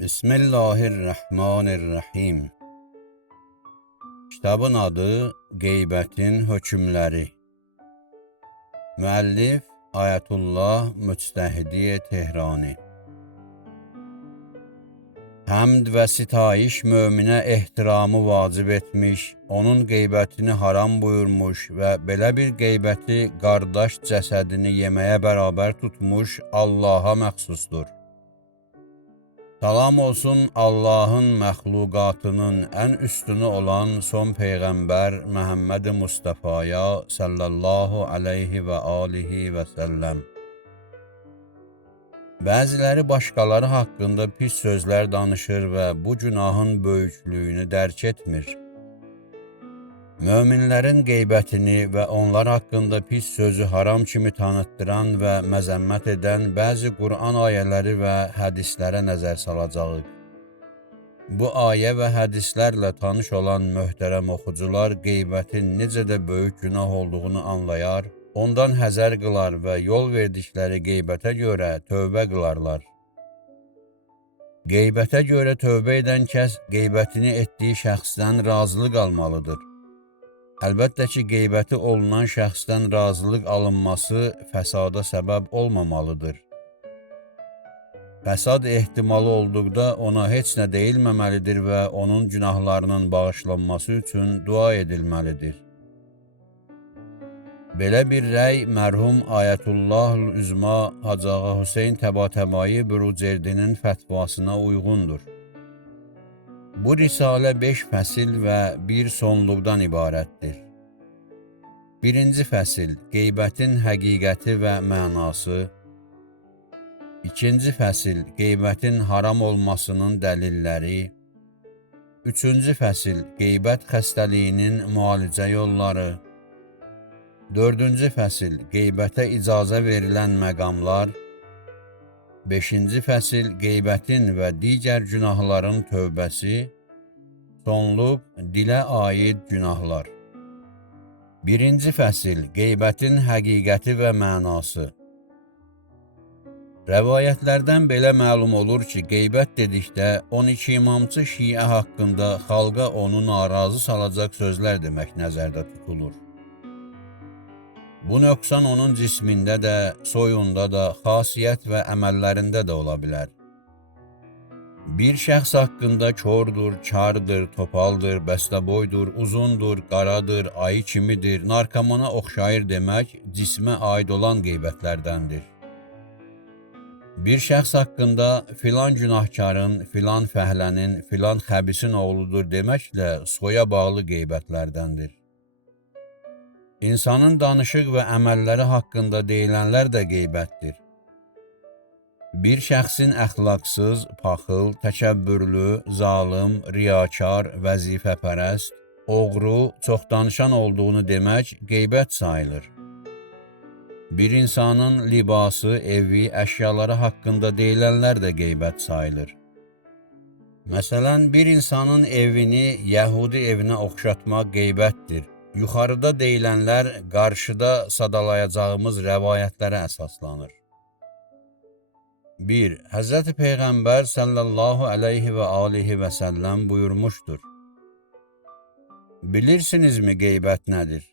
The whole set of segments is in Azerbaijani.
Bismillahirrahmanirrahim. Kitabın adı Qeybətin Hökmləri. Müəllif Ayətullah Müctəhidi Tehrani. Həmd və sitayiş möminə ehtiramı vacib etmiş, onun qeybətini haram buyurmuş və belə bir qeybəti qardaş cəsədini yeməyə bərabər tutmuş Allaha məxsusdur. Salam olsun Allahın məxluqatının ən üstünü olan son Peyğəmbər Məhəmməd Mustafaya sallallahu aleyhi və alihi və səlləm. Bəziləri başqaları haqqında pis sözlər danışır və bu günahın böyüklüyünü dərk etmir. Möminlərin qeybətini və onlar haqqında pis sözü haram kimi tanıtdıran və məzəmmət edən bəzi Qur'an ayələri və hədislərə nəzər salacağıq. Bu ayə və hədislərlə tanış olan möhtərəm oxucular qeybətin necə də böyük günah olduğunu anlayar, ondan həzər qılar və yol verdikləri qeybətə görə tövbə qılarlar. Qeybətə görə tövbə edən kəs qeybətini etdiyi şəxsdən razılıq almalıdır. Əlbəttə ki, qeybəti olunan şəxsdən razılıq alınması fəsada səbəb olmamalıdır. Fəsad ehtimalı olduqda ona heç nə deyilməməlidir və onun günahlarının bağışlanması üçün dua edilməlidir. Belə bir rəy mərhum Ayətullahül Üzma Hacı Ağa Hüseyn Təbatəbai Bürucerdinin fətvasına uyğundur. Bu risalə 5 fəsil və bir sonluqdan ibarətdir. Birinci fəsil, qeybətin həqiqəti və mənası. İkinci fəsil, qeybətin haram olmasının dəlilləri. Üçüncü fəsil, qeybət xəstəliyinin müalicə yolları. Dördüncü fəsil, qeybətə icazə verilən məqamlar. Beşinci fəsil, qeybətin və digər günahların tövbəsi. Sonluq, dilə aid günahlar. Birinci fəsil, qeybətin həqiqəti və mənası. Rəvayətlərdən belə məlum olur ki, qeybət dedikdə 12 imamçı Şiə haqqında xalqa onu narazı salacaq sözlər demək nəzərdə tutulur. Bu nöqsan onun cismində də, soyunda da, xasiyyət və əməllərində də ola bilər. Bir şəxs haqqında kordur, kardır, topaldır, bəstəboydur, uzundur, qaradır, ayı kimidir, narkomana oxşayır demək cismə aid olan qeybətlərdəndir. Bir şəxs haqqında filan günahkarın, filan fəhlənin, filan xəbisin oğludur deməklə soya bağlı qeybətlərdəndir. İnsanın danışıq və əməlləri haqqında deyilənlər də qeybətdir. Bir şəxsin əxlaqsız, paxıl, təkəbbürlü, zalım, riyakar, vəzifəpərəst, oğru, çox danışan olduğunu demək qeybət sayılır. Bir insanın libası, evi, əşyaları haqqında deyilənlər də qeybət sayılır. Məsələn, bir insanın evini Yəhudi evinə oxşatmaq qeybətdir. Yuxarıda deyilənlər qarşıda sadalayacağımız rəvayətlərə əsaslanır. 1. Həzrəti Peyğəmbər sallallahu aleyhi və alihi və səlləm buyurmuşdur. Bilirsinizmi qeybət nədir?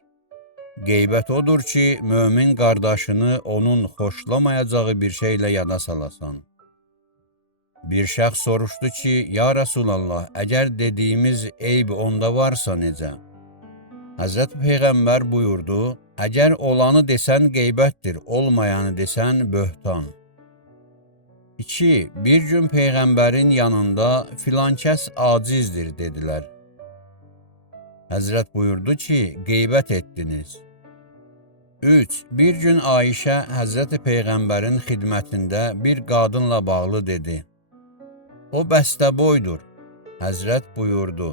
Qeybət odur ki, mömin qardaşını onun xoşlamayacağı bir şeylə yada salasan. Bir şəxs soruşdu ki, ya Rasulallah, əgər dediyimiz eyb onda varsa necə? Həzrəti Peyğəmbər buyurdu, əgər olanı desən qeybətdir, olmayanı desən böhtan. 2. Bir gün Peyğəmbərin yanında filan kəs acizdir dedilər. Həzrət buyurdu ki, qeybət etdiniz. 3. Bir gün Ayşə Həzrəti Peyğəmbərin xidmətində bir qadınla bağlı dedi. O bəstəboydur. Həzrət buyurdu,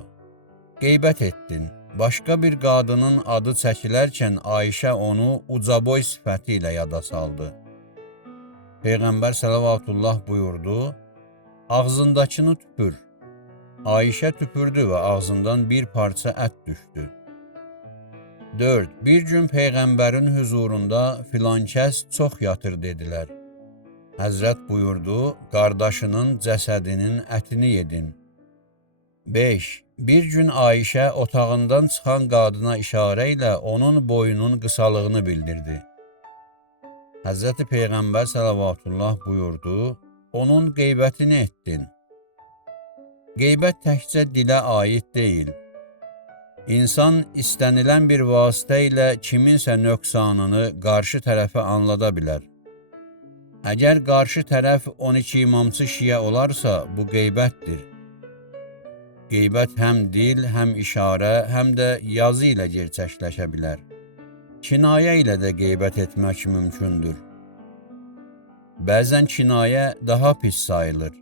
qeybət etdin. Başqa bir qadının adı çəkilərkən Ayşə onu ucaboy sifəti ilə yada saldı. Peyğəmbər salavatullah buyurdu, ağzındakını tüpür. Ayşə tüpürdü və ağzından bir parça ət düşdü. 4. Bir gün Peyğəmbərin huzurunda filan kəs çox yatır dedilər. Həzrət buyurdu, qardaşının cəsədinin ətini yedin. 5. Bir gün Ayşə otağından çıxan qadına işarə ilə onun boyunun qısalığını bildirdi. Həzrəti Peyğəmbər sələvatullah buyurdu, onun qeybətini etdin. Qeybət təkcə dilə aid deyil. İnsan istənilən bir vasitə ilə kiminsə nöqsanını qarşı tərəfə anlada bilər. Əgər qarşı tərəf 12 imamçı şiə olarsa, bu qeybətdir. Qeybət həm dil, həm işarə, həm də yazı ilə gerçəkləşə bilər. Kinayə ilə də qeybət etmək mümkündür. Bəzən kinayə daha pis sayılır.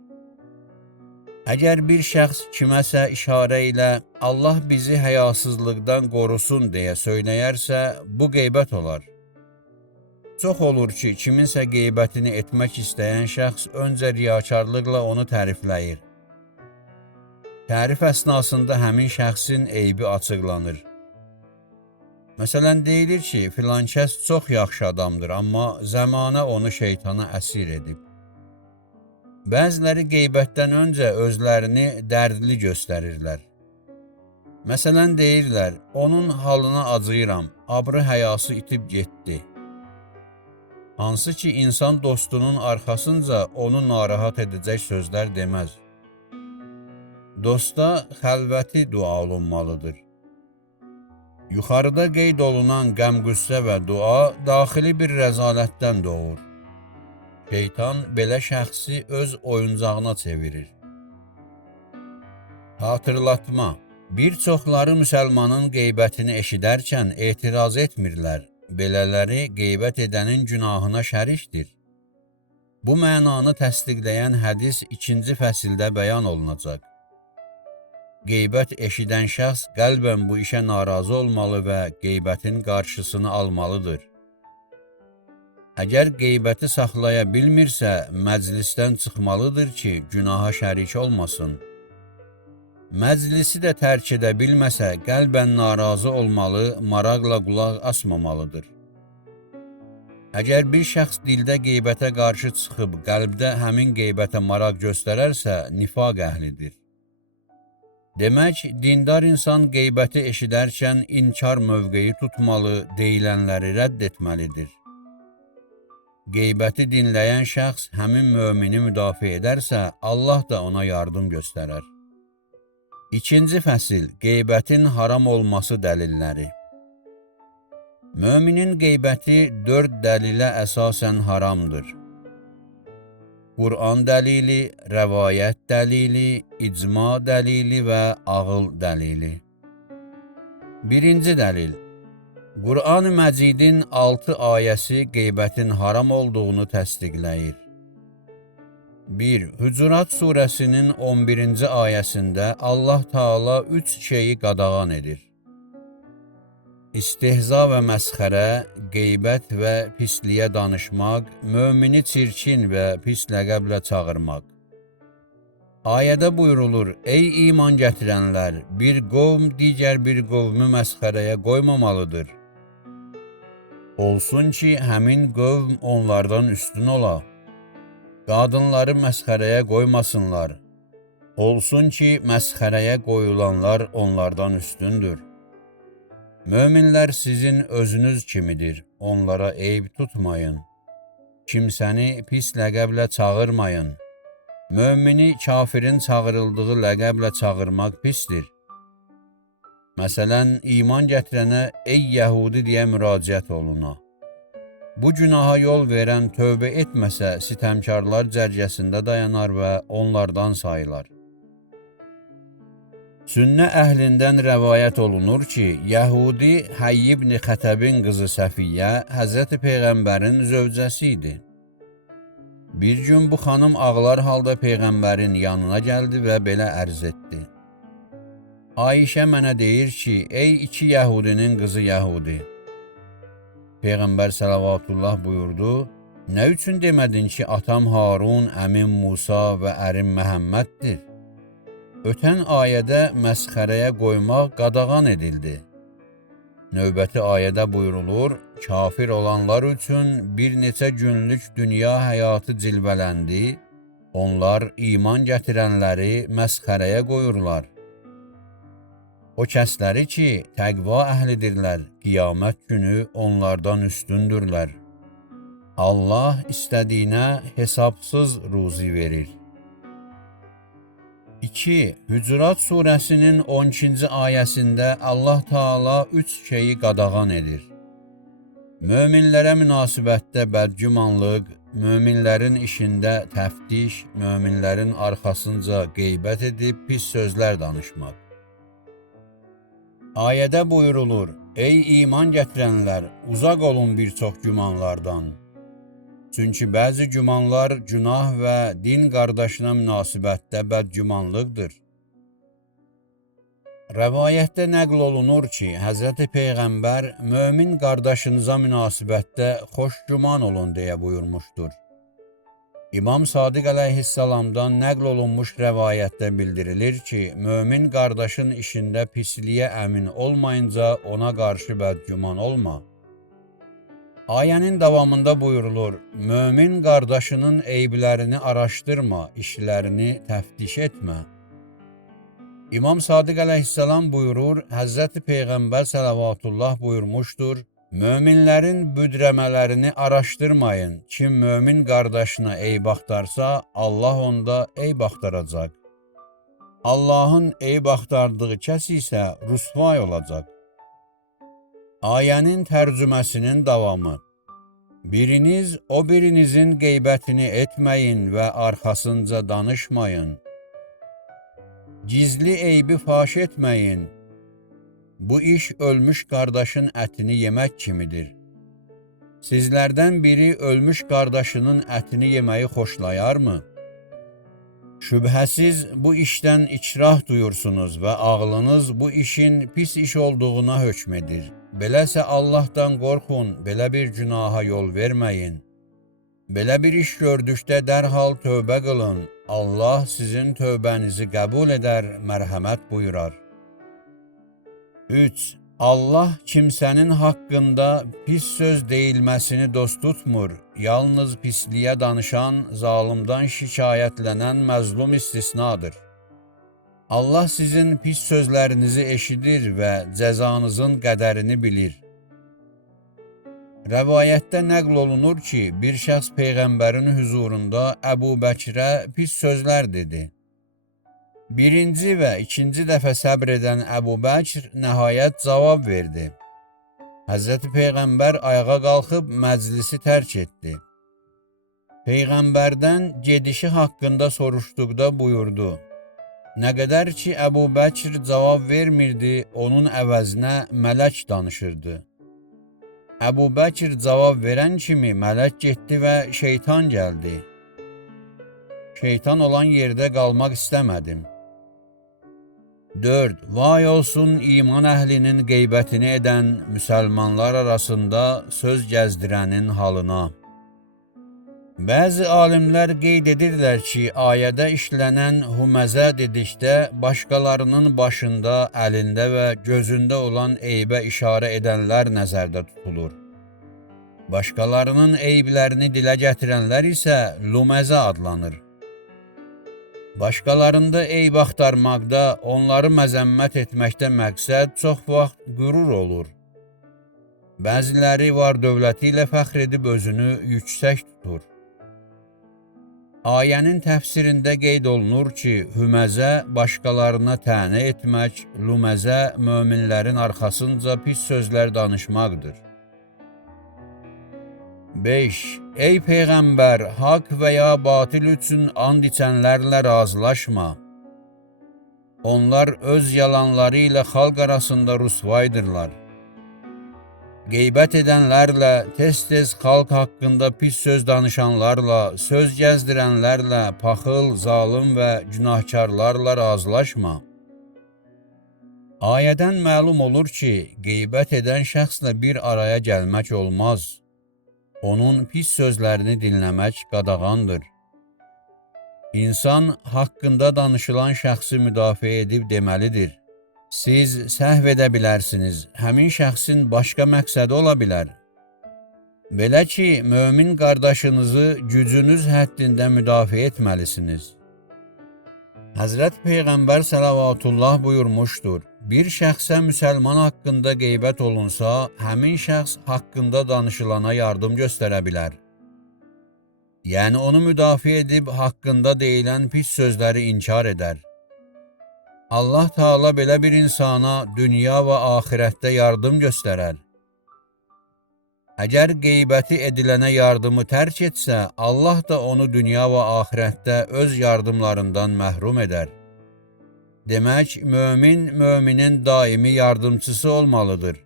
Əgər bir şəxs kiməsə işarə ilə Allah bizi həyasızlıqdan qorusun deyə söyləyərsə, bu qeybət olar. Çox olur ki, kiminsə qeybətini etmək istəyən şəxs öncə riyakarlıqla onu tərifləyir. Tərif əsnasında həmin şəxsin eybi açıqlanır. Məsələn, deyilir ki, filan kəs çox yaxşı adamdır, amma zəmanə onu şeytana əsir edib. Bəziləri qeybətdən öncə özlərini dərdli göstərirlər. Məsələn, deyirlər, onun halına acıyıram, abrı həyası itib getdi. Hansı ki, insan dostunun arxasınca onu narahat edəcək sözlər deməz. Dosta xəlvəti dua olunmalıdır. Yuxarıda qeyd olunan qəm-qüssə və dua daxili bir rəzalətdən doğur. Şeytan belə şəxsi öz oyuncağına çevirir. Hatırlatma. Bir çoxları müsəlmanın qeybətini eşidərkən etiraz etmirlər. Belələri qeybət edənin günahına şərikdir. Bu mənanı təsdiqləyən hədis 2-ci fəsildə bəyan olunacaq. Qeybət eşidən şəxs qəlbən bu işə narazı olmalı və qeybətin qarşısını almalıdır. Əgər qeybəti saxlaya bilmirsə, məclisdən çıxmalıdır ki, günaha şərik olmasın. Məclisi də tərk edə bilməsə, qəlbən narazı olmalı, maraqla qulaq asmamalıdır. Əgər bir şəxs dildə qeybətə qarşı çıxıb, qəlbdə həmin qeybətə maraq göstərərsə, nifaq əhlidir. Demək, dindar insan qeybəti eşidərkən inkar mövqeyi tutmalı, deyilənləri rədd etməlidir. Qeybəti dinləyən şəxs həmin mömini müdafiə edərsə, Allah da ona yardım göstərər. 2-ci fəsil, qeybətin haram olması dəlilləri. Möminin qeybəti 4 dəlilə əsasən haramdır. Qur'an dəlili, rəvayət dəlili, icma dəlili və ağıl dəlili. 1-ci dəlil. Qur'an-ı Məcidin 6 ayəsi qeybətin haram olduğunu təsdiqləyir. 1. Hucurat surəsinin 11-ci ayəsində Allah Taala 3 şeyi qadağan edir. İstehza və məsxərə, qeybət və pisliyə danışmaq, mömini çirkin və pis ləqəblə çağırmaq. Ayədə buyurulur, ey iman gətirənlər, bir qovm digər bir qovmu məsxərəyə qoymamalıdır. Olsun ki, həmin qovm onlardan üstün ola. Qadınları məsxərəyə qoymasınlar. Olsun ki, məsxərəyə qoyulanlar onlardan üstündür. Möminlər sizin özünüz kimidir, onlara eyb tutmayın. Kimsəni pis ləqəblə çağırmayın. Mömini kafirin çağırıldığı ləqəblə çağırmaq pisdir. Məsələn, iman gətirənə ey Yəhudi deyə müraciət oluna. Bu günaha yol verən tövbə etməsə, sitəmkarlar cərgəsində dayanar və onlardan sayılar. Sünnə əhlindən rəvayət olunur ki, Yəhudi Hayy ibn Xətəbin qızı Səfiyyə Həzrəti Peyğəmbərin zövcəsi idi. Bir gün bu xanım ağlar halda Peyğəmbərin yanına gəldi və belə ərz etdi. Ayşə mənə deyir ki, ey 2 Yəhudinin qızı Yəhudi. Peyğəmbər sələvatullah buyurdu, nə üçün demədin ki, atam Harun, əmim Musa və ərim Məhəmməddir? Ötən ayədə məsxərəyə qoymaq qadağan edildi. Növbəti ayədə buyurulur, kafir olanlar üçün bir neçə günlük dünya həyatı cilvələndi, onlar iman gətirənləri məsxərəyə qoyurlar. O kəsləri ki, təqva əhlidirlər, qiyamət günü onlardan üstündürlər. Allah istədiyinə hesabsız ruzi verir. 2. Hücurat surəsinin 12-ci ayəsində Allah Taala 3 şeyi qadağan edir. Möminlərə münasibətdə bədgümanlıq, möminlərin işində təftiş, möminlərin arxasınca qeybət edib pis sözlər danışmaq. Ayədə buyurulur, ey iman gətirənlər, uzaq olun bir çox gümanlardan. Çünki bəzi gümanlar günah və din qardaşına münasibətdə bədgümanlıqdır. Rəvayətdə nəql olunur ki, Həzrəti Peyğəmbər mömin qardaşınıza münasibətdə xoş güman olun deyə buyurmuşdur. İmam Sadiq əleyhissalamdan nəql olunmuş rəvayətdə bildirilir ki, mömin qardaşın işində pisliyə əmin olmayınca ona qarşı bədgüman olma. Ayənin davamında buyurulur, mömin qardaşının eyblərini araşdırma, işlərini təftiş etmə. İmam Sadiq əleyhissalam buyurur, Həzrəti Peyğəmbər sələvatullah buyurmuşdur, möminlərin büdrəmələrini araşdırmayın, kim mömin qardaşına eyb axtarsa, Allah onda eyb axtaracaq. Allahın eyb axtardığı kəs isə rüsvay olacaq. Ayənin tərcüməsinin davamı. Biriniz o birinizin qeybətini etməyin və arxasınca danışmayın. Gizli eybi faş etməyin. Bu iş ölmüş qardaşın ətini yemək kimidir. Sizlərdən biri ölmüş qardaşının ətini yeməyi xoşlayarmı? Şübhəsiz bu işdən ikrah duyursunuz və ağlınız bu işin pis iş olduğuna hökm edir. Beləsə Allahdan qorxun, belə bir günaha yol verməyin. Belə bir iş gördükdə dərhal tövbə qılın. Allah sizin tövbənizi qəbul edər, mərhəmət buyurar. 3. Allah kimsənin haqqında pis söz deyilməsini dost tutmur. Yalnız pisliyə danışan, zalımdan şikayətlənən məzlum istisnadır. Allah sizin pis sözlərinizi eşidir və cəzanızın qədərini bilir. Rəvayətdə nəql olunur ki, bir şəxs Peyğəmbərin hüzurunda Əbu Bəkrə pis sözlər dedi. Birinci və ikinci dəfə səbr edən Əbu Bəkr nəhayət cavab verdi. Həzrəti Peyğəmbər ayağa qalxıb məclisi tərk etdi. Peyğəmbərdən gedişi haqqında soruşduqda buyurdu. Nə qədər ki, Əbu Bəkr cavab vermirdi, onun əvəzinə mələk danışırdı. Əbu Bəkr cavab verən kimi mələk getdi və şeytan gəldi. Şeytan olan yerdə qalmaq istəmədim. 4. Vay olsun iman əhlinin qeybətini edən müsəlmanlar arasında söz gəzdirənin halına. Bəzi alimlər qeyd edirlər ki, ayədə işlənən hüməzə dedikdə başqalarının başında, əlində və gözündə olan eybə işarə edənlər nəzərdə tutulur. Başqalarının eyblərini dilə gətirənlər isə lüməzə adlanır. Başqalarında eyb axtarmaqda, onları məzəmmət etməkdə məqsəd çox vaxt qürur olur. Bəziləri var dövləti ilə fəxr edib özünü yüksək tutur. Ayənin təfsirində qeyd olunur ki, hüməzə başqalarına tənə etmək, lüməzə möminlərin arxasınca pis sözlər danışmaqdır. 5. Ey Peyğəmbər, haqq və ya batil üçün and içənlərlə razılaşma. Onlar öz yalanları ilə xalq arasında rüsvaydırlar. Qeybət edənlərlə, tez-tez xalq haqqında pis söz danışanlarla, söz gəzdirənlərlə, paxıl, zalım və günahkarlarla razılaşma. Ayədən məlum olur ki, qeybət edən şəxslə bir araya gəlmək olmaz. Onun pis sözlərini dinləmək qadağandır. İnsan haqqında danışılan şəxsi müdafiə edib deməlidir. Siz səhv edə bilərsiniz, həmin şəxsin başqa məqsədi ola bilər. Belə ki, mömin qardaşınızı gücünüz həddində müdafiə etməlisiniz. Həzrət Peyğəmbər sələvatullah buyurmuşdur, bir şəxsə müsəlman haqqında qeybət olunsa, həmin şəxs haqqında danışılana yardım göstərə bilər. Yəni onu müdafiə edib haqqında deyilən pis sözləri inkar edər. Allah Taala belə bir insana dünya və axirətdə yardım göstərər. Əgər qeybəti edilənə yardımı tərk etsə, Allah da onu dünya və axirətdə öz yardımlarından məhrum edər. Demək, mömin, müminin daimi yardımçısı olmalıdır.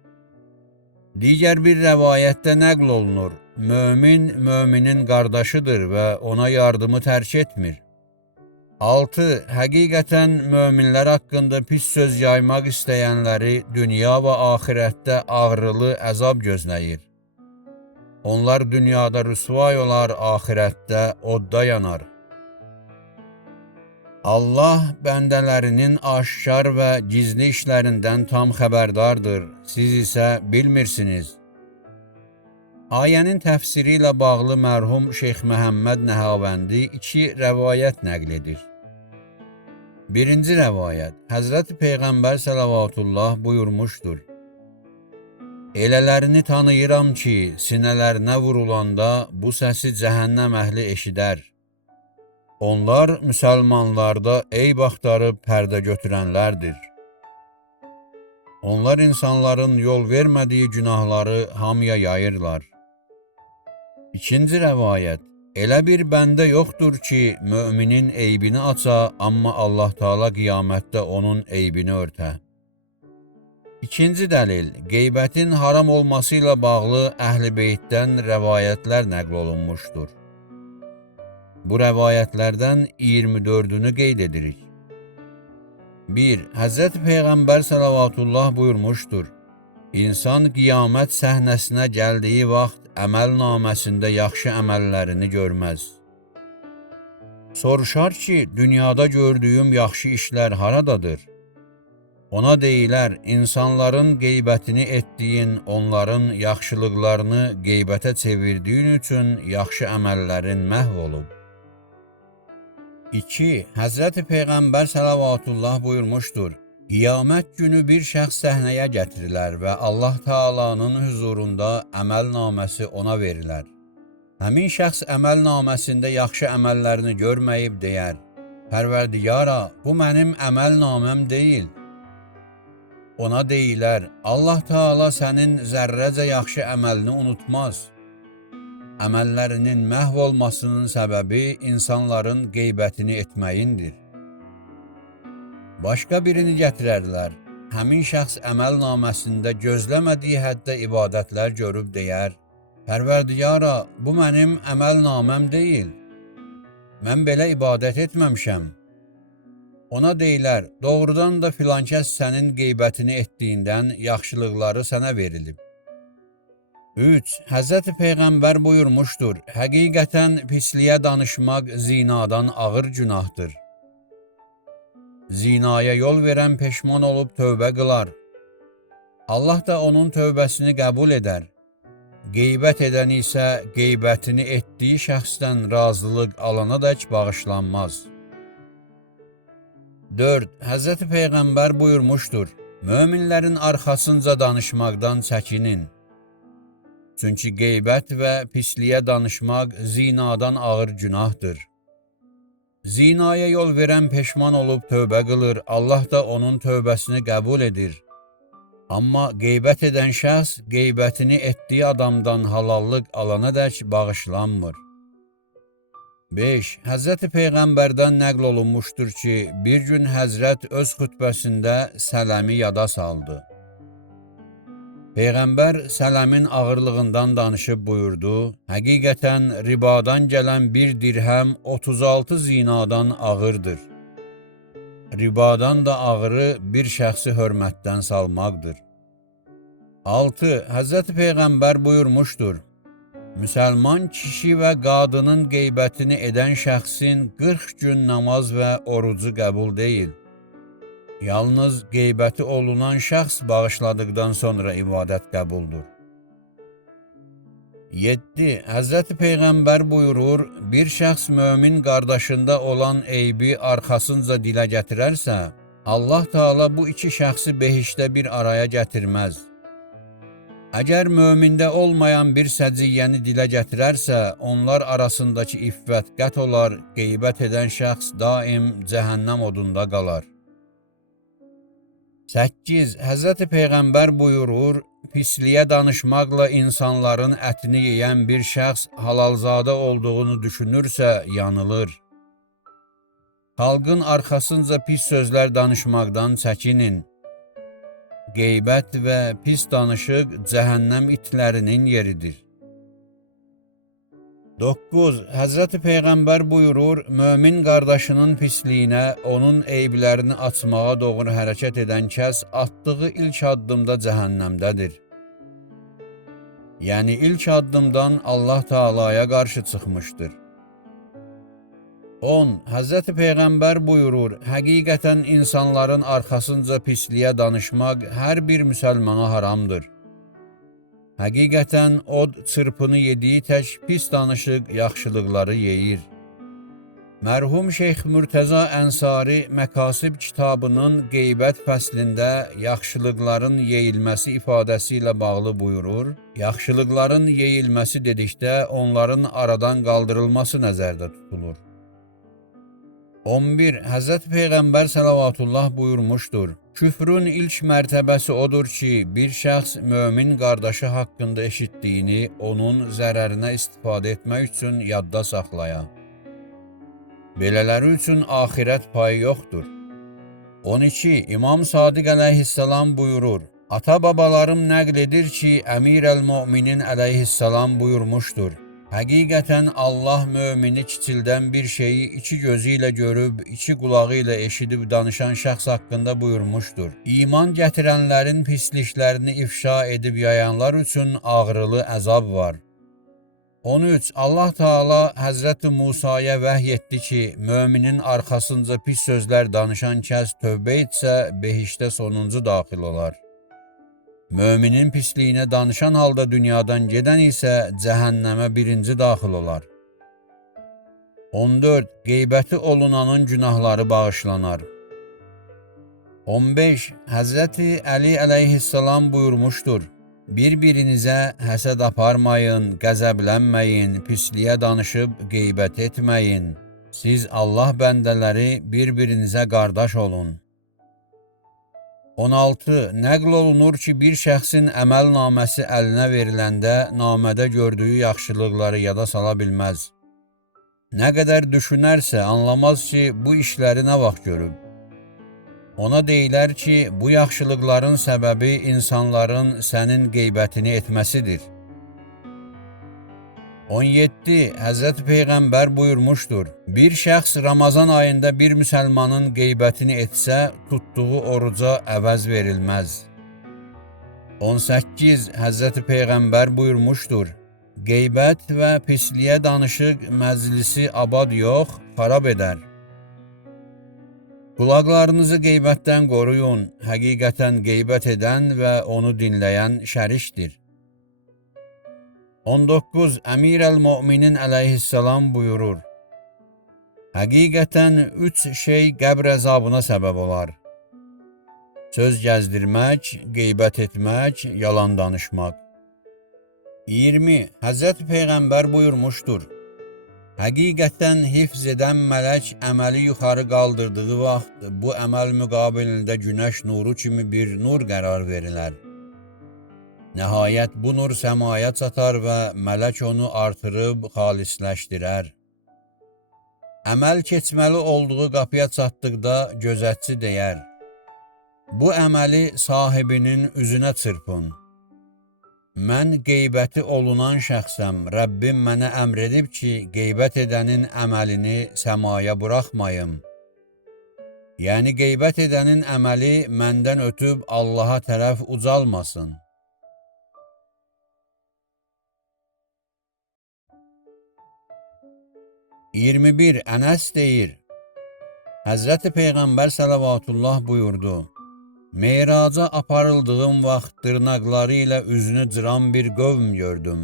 Digər bir rəvayətdə nəql olunur, mömin, müminin qardaşıdır və ona yardımı tərk etmir. 6. Həqiqətən möminlər haqqında pis söz yaymaq istəyənləri dünya və axirətdə ağrılı əzab gözləyir. Onlar dünyada rüsvay olar, axirətdə odda yanar. Allah bəndələrinin aşkar və gizli işlərindən tam xəbərdardır, siz isə bilmirsiniz. Ayənin təfsiri ilə bağlı mərhum Şeyx Məhəmməd Nəhavəndi 2 rəvayət nəql edir. Birinci rəvayət, Həzrət Peyğəmbər sələvatullah buyurmuşdur. Elələrini tanıyıram ki, sinələrinə vurulanda bu səsi cəhənnəm əhli eşidər. Onlar müsəlmanlarda eyb axtarıb pərdə götürənlərdir. Onlar insanların yol vermədiyi günahları hamıya yayırlar. İkinci rəvayət, elə bir bəndə yoxdur ki, müminin eybini aça, amma Allah Taala qiyamətdə onun eybini örtə. İkinci dəlil, qeybətin haram olması ilə bağlı Əhl-i Beytdən rəvayətlər nəql olunmuşdur. Bu rəvayətlərdən 24-ünü qeyd edirik. 1. Həzrət Peyğəmbər sələvatullah buyurmuşdur, İnsan qiyamət səhnəsinə gəldiyi vaxt əməl naməsində yaxşı əməllərini görməz. Soruşar ki, dünyada gördüyüm yaxşı işlər haradadır? Ona deyilər, insanların qeybətini etdiyin, onların yaxşılıqlarını qeybətə çevirdiyin üçün yaxşı əməllərin məhv olub. 2. Həzrət Peyğəmbər sələvatullah buyurmuşdur, Qiyamət günü bir şəxs səhnəyə gətirilər və Allah Taalanın huzurunda əməl naməsi ona verilər. Həmin şəxs əməl naməsində yaxşı əməllərini görməyib deyər, Pərverdigara, bu mənim əməl naməm deyil. Ona deyilər, Allah Taala sənin zərrəcə yaxşı əməlini unutmaz. Əməllərinin məhv olmasının səbəbi insanların qeybətini etməyindir. Başqa birini gətirərlər. Həmin şəxs əməl naməsində gözləmədiyi həddə ibadətlər görüb deyər, Pərverdigara, bu mənim əməl naməm deyil. Mən belə ibadət etməmişəm. Ona deyilər, doğrudan da filankəs sənin qeybətini etdiyindən yaxşılıqları sənə verilib. 3. Həzrət Peyğəmbər buyurmuşdur, həqiqətən pisliyə danışmaq zinadan ağır günahdır. Zinaya yol verən peşman olub tövbə qılar. Allah da onun tövbəsini qəbul edər. Qeybət edən isə qeybətini etdiyi şəxsdən razılıq alanadək bağışlanmaz. 4. Həzrət Peyğəmbər buyurmuşdur, möminlərin arxasınca danışmaqdan çəkinin. Çünki qeybət və pisliyə danışmaq zinadan ağır günahdır. Zinaya yol verən peşman olub tövbə qılır, Allah da onun tövbəsini qəbul edir. Amma qeybət edən şəxs qeybətini etdiyi adamdan halallıq alanadək bağışlanmır. 5. Həzrət Peyğəmbərdən nəql olunmuşdur ki, bir gün Həzrət öz xütbəsində sələmi yada saldı. Peyğəmbər sələmin ağırlığından danışıb buyurdu, həqiqətən ribadan gələn bir dirhəm 36 zinadan ağırdır. Ribadan da ağırı bir şəxsi hörmətdən salmaqdır. 6. Həzrət Peyğəmbər buyurmuşdur, Müsəlman kişi və qadının qeybətini edən şəxsin 40 gün namaz və orucu qəbul deyil. Yalnız qeybəti olunan şəxs bağışladıqdan sonra ibadət qəbuldur. 7. Həzrəti Peyğəmbər buyurur, bir şəxs mömin qardaşında olan eybi arxasınca dilə gətirərsə, Allah Teala bu iki şəxsi behişdə bir araya gətirməz. Əgər mömində olmayan bir səciyyəni dilə gətirərsə, onlar arasındakı iffət qət olar, qeybət edən şəxs daim cəhənnəm odunda qalar. 8. Həzrəti Peyğəmbər buyurur, pisliyə danışmaqla insanların ətini yeyən bir şəxs halalzadə olduğunu düşünürsə, yanılır. Xalqın arxasınca pis sözlər danışmaqdan çəkinin. Qeybət və pis danışıq cəhənnəm itlərinin yeridir. 9. Həzrəti Peyğəmbər buyurur, mömin qardaşının pisliyinə, onun eyblərini açmağa doğru hərəkət edən kəs atdığı ilk addımda cəhənnəmdədir. Yəni ilk addımdan Allah Teala'ya qarşı çıxmışdır. 10. Həzrəti Peyğəmbər buyurur, həqiqətən insanların arxasınca pisliyə danışmaq hər bir müsəlmana haramdır. Həqiqətən od çırpını yediyi tək pis danışıq yaxşılıqları yeyir. Mərhum Şeyx Mürtəza Ənsari Məkasib kitabının qeybət fəslində yaxşılıqların yeyilməsi ifadəsi ilə bağlı buyurur, yaxşılıqların yeyilməsi dedikdə onların aradan qaldırılması nəzərdə tutulur. 11. Həzrət Peyğəmbər səlavatullah buyurmuşdur, küfrün ilk mərtəbəsi odur ki, bir şəxs mömin qardaşı haqqında eşitdiyini onun zərərinə istifadə etmək üçün yadda saxlaya. Belələri üçün axirət payı yoxdur. 12. İmam Sadiq əleyhissalam buyurur, ata-babalarım nəql edir ki, Əmir-əl-Möminin əleyhissalam buyurmuşdur, həqiqətən Allah mömini kiçildən bir şeyi iki gözü ilə görüb, iki qulağı ilə eşidib danışan şəxs haqqında buyurmuşdur. İman gətirənlərin pisliklərini ifşa edib yayanlar üçün ağrılı əzab var. 13. Allah Teala Həzrəti Musaya vəhy etdi ki, möminin arxasınca pis sözlər danışan kəs tövbə etsə, behişdə sonuncu daxil olar. Möminin pisliyinə danışan halda dünyadan gedən isə cəhənnəmə birinci daxil olar. 14. Qeybəti olunanın günahları bağışlanar. 15. Həzrəti Əli əleyhissalam buyurmuşdur, bir-birinizə həsəd aparmayın, qəzəblənməyin, pisliyə danışıb qeybət etməyin. Siz Allah bəndələri bir-birinizə qardaş olun. 16. Nəql olunur ki, bir şəxsin əməl naməsi əlinə veriləndə namədə gördüyü yaxşılıqları yada sala bilməz. Nə qədər düşünərsə anlamaz ki, bu işləri nə vaxt görüb. Ona deyilər ki, bu yaxşılıqların səbəbi insanların sənin qeybətini etməsidir. 17. Həzrəti Peyğəmbər buyurmuşdur, bir şəxs Ramazan ayında bir müsəlmanın qeybətini etsə, tutduğu oruca əvəz verilməz. 18. Həzrəti Peyğəmbər buyurmuşdur, qeybət və pisliyə danışıq məclisi abad yox, xarab edər. Qulaqlarınızı qeybətdən qoruyun, həqiqətən qeybət edən və onu dinləyən şərikdir. 19. Əmir-əl-Möminin əleyhissalam buyurur, həqiqətən üç şey qəbr əzabına səbəb olar. Söz gəzdirmək, qeybət etmək, yalan danışmaq. 20. Həzrəti Peyğəmbər buyurmuşdur, həqiqətən hifz edən mələk əməli yuxarı qaldırdığı vaxt bu əməl müqabilində günəş nuru kimi bir nur qərar verilər. Nəhayət bu nur səmaya çatar və mələk onu artırıb xalisləşdirər. Əməl keçməli olduğu qapıya çatdıqda gözətçi deyər, bu əməli sahibinin üzünə çırpın. Mən qeybəti olunan şəxsəm, Rəbbim mənə əmr edib ki, qeybət edənin əməlini səmaya buraxmayım. Yəni qeybət edənin əməli məndən ötüb Allaha tərəf ucalmasın. 21. Ənəs deyir, Həzrəti Peyğəmbər səlavatullah buyurdu: Meyraca aparıldığım vaxt dırnaqları ilə üzünü cıran bir qövm gördüm.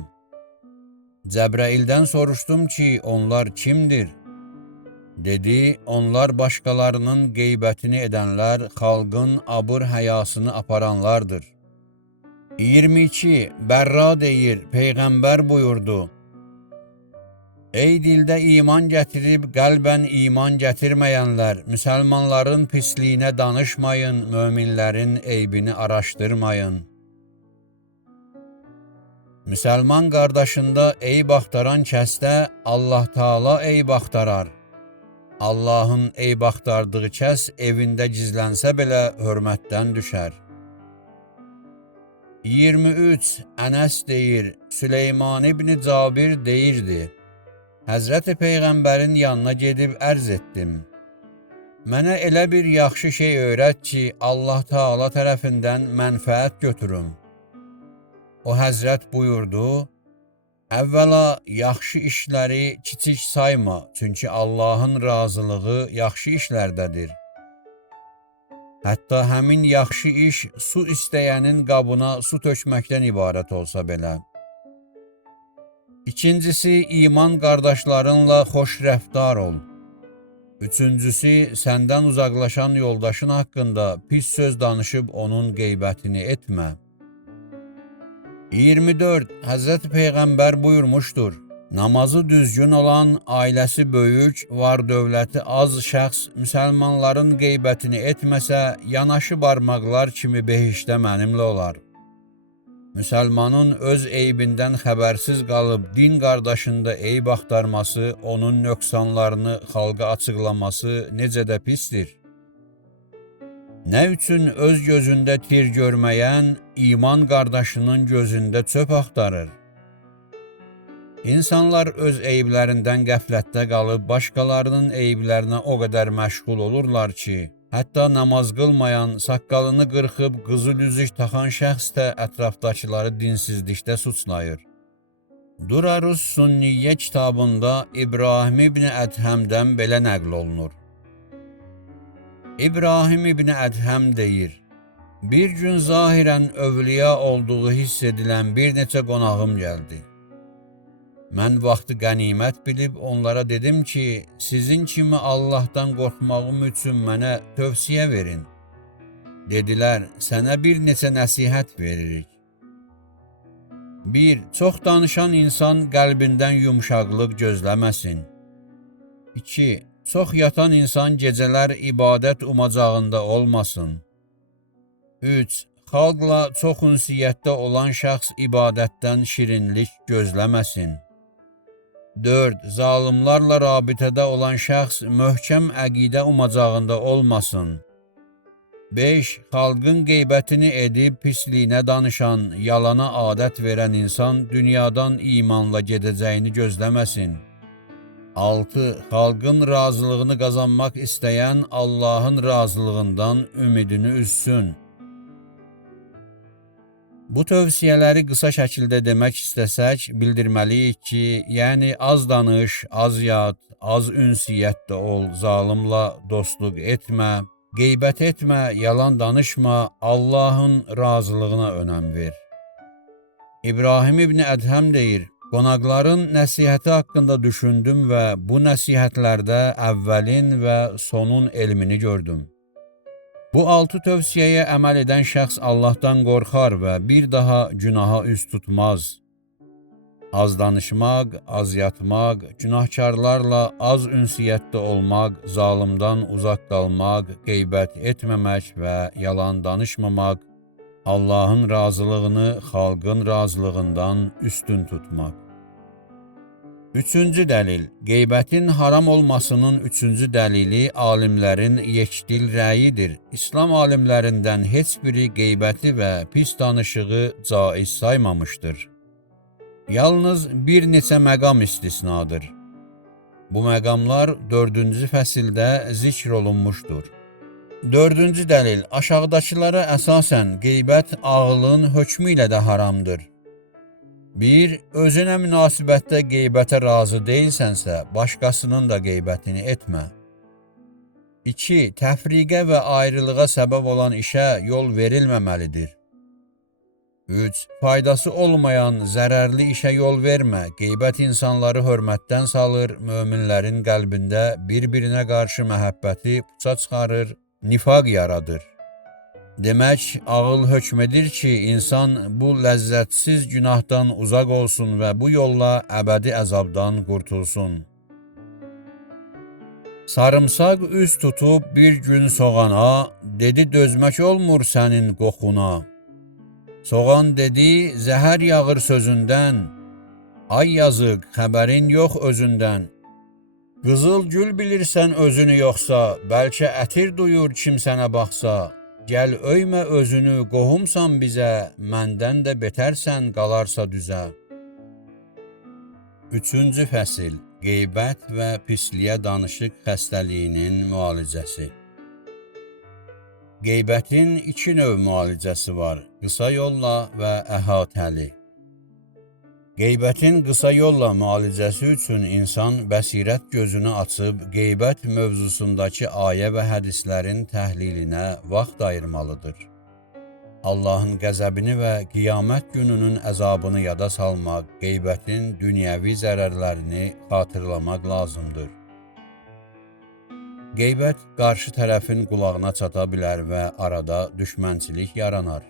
Cəbraildən soruşdum ki, onlar kimdir? Dedi, onlar başqalarının qeybətini edənlər, xalqın abır həyasını aparanlardır. 22. Bərra deyir, Peyğəmbər buyurdu: Ey dildə iman gətirib qəlbən iman gətirməyənlər, müsəlmanların pisliyinə danışmayın, möminlərin eybini araşdırmayın. Müsəlman qardaşında eyb axtaran kəsdə Allah Taala eyb axtarar. Allahın eyb axtardığı kəs evində gizlənsə belə hörmətdən düşər. 23. Ənəs deyir, Süleyman ibn Cabir deyirdi: Həzrəti Peyğəmbərin yanına gedib ərz etdim. Mənə elə bir yaxşı şey öyrət ki, Allah Taala tərəfindən mənfəət götürüm. O Həzrət buyurdu, əvvəla yaxşı işləri kiçik sayma, çünki Allahın razılığı yaxşı işlərdədir. Hətta həmin yaxşı iş su istəyənin qabına su tökməkdən ibarət olsa belə. İkincisi, iman qardaşlarınla xoş rəftar ol. Üçüncüsü, səndən uzaqlaşan yoldaşın haqqında pis söz danışıb onun qeybətini etmə. 24. Həzrəti Peyğəmbər buyurmuşdur: Namazı düzgün olan, ailəsi böyük, var dövləti az şəxs müsəlmanların qeybətini etməsə, yanaşı barmaqlar kimi behişdə mənimlə olar. Müsəlmanın öz eybindən xəbərsiz qalıb din qardaşında eyb axtarması, onun nöqsanlarını xalqa açıqlaması necə də pisdir. Nə üçün öz gözündə tir görməyən, iman qardaşının gözündə çöp axtarır? İnsanlar öz eyblərindən qəflətdə qalıb, başqalarının eyblərinə o qədər məşğul olurlar ki, hətta namaz qılmayan, saqqalını qırxıb, qızıl üzük taxan şəxs də ətrafdakıları dinsizlikdə suçlayır. Durarus Sunniyyə kitabında İbrahim ibn Ədhəmdən belə nəql olunur. İbrahim ibn Ədhəm deyir, bir gün zahirən övliya olduğu hiss edilən bir neçə qonağım gəldi. Mən vaxtı qənimət bilib onlara dedim ki, sizin kimi Allahdan qorxmağım üçün mənə tövsiyə verin. Dedilər, sənə bir neçə nəsihət veririk. 1. Çox danışan insan qəlbindən yumşaqlıq gözləməsin. 2. Çox yatan insan gecələr ibadət umacağında olmasın. 3. Xalqla çox ünsiyyətdə olan şəxs ibadətdən şirinlik gözləməsin. 4. Zalımlarla rabitədə olan şəxs möhkəm əqidə umacağında olmasın. 5. Xalqın qeybətini edib pisliyinə danışan, yalana adət verən insan dünyadan imanla gedəcəyini gözləməsin. 6. Xalqın razılığını qazanmaq istəyən Allahın razılığından ümidini üzsün. Bu tövsiyələri qısa şəkildə demək istəsək, bildirməliyik ki, yəni az danış, az yat, az ünsiyyətdə ol, zalımla dostluq etmə, qeybət etmə, yalan danışma, Allahın razılığına önəm ver. İbrahim ibn Ədhəm deyir, qonaqların nəsihəti haqqında düşündüm və bu nəsihətlərdə əvvəlin və sonun elmini gördüm. Bu 6 tövsiyəyə əməl edən şəxs Allahdan qorxar və bir daha günaha üz tutmaz. Az danışmaq, az yatmaq, günahkarlarla az ünsiyyətdə olmaq, zalımdan uzaq qalmaq, qeybət etməmək və yalan danışmamaq, Allahın razılığını xalqın razılığından üstün tutmaq. Üçüncü dəlil, qeybətin haram olmasının üçüncü dəlili alimlərin yekdil rəyidir. İslam alimlərindən heç biri qeybəti və pis danışığı caiz saymamışdır. Yalnız bir neçə məqam istisnadır. Bu məqamlar 4-cü fəsildə zikr olunmuşdur. 4-cü dəlil, aşağıdakılara əsasən qeybət ağlın hökmü ilə də haramdır. 1. Özünə münasibətdə qeybətə razı deyilsənsə, başqasının da qeybətini etmə. 2. Təfriqə və ayrılığa səbəb olan işə yol verilməməlidir. 3. Faydası olmayan, zərərli işə yol vermə. Qeybət insanları hörmətdən salır, möminlərin qəlbində bir-birinə qarşı məhəbbəti puça çıxarır, nifaq yaradır. Demək, ağıl hökm edir ki, insan bu ləzzətsiz günahdan uzaq olsun və bu yolla əbədi əzabdan qurtulsun. Sarımsaq üz tutub bir gün soğana, dedi dözmək olmur sənin qoxuna. Soğan dedi, zəhər yağır sözündən, ay yazıq, xəbərin yox özündən. Qızıl gül bilirsən özünü yoxsa, bəlkə ətir duyur kim sənə baxsa. Gəl öymə özünü, qohumsan bizə, məndən də betərsən qalarsa düzə. 3-cü fəsil. Qeybət və pisliyə danışıq xəstəliyinin müalicəsi. Qeybətin 2 növ müalicəsi var, qısa yolla və əhatəli. Qeybətin qısa yolla müalicəsi üçün insan bəsirət gözünü açıb qeybət mövzusundakı ayə və hədislərin təhlilinə vaxt ayırmalıdır. Allahın qəzəbini və qiyamət gününün əzabını yada salmaq, qeybətin dünyəvi zərərlərini xatırlamaq lazımdır. Qeybət qarşı tərəfin qulağına çata bilər və arada düşmənçilik yaranar.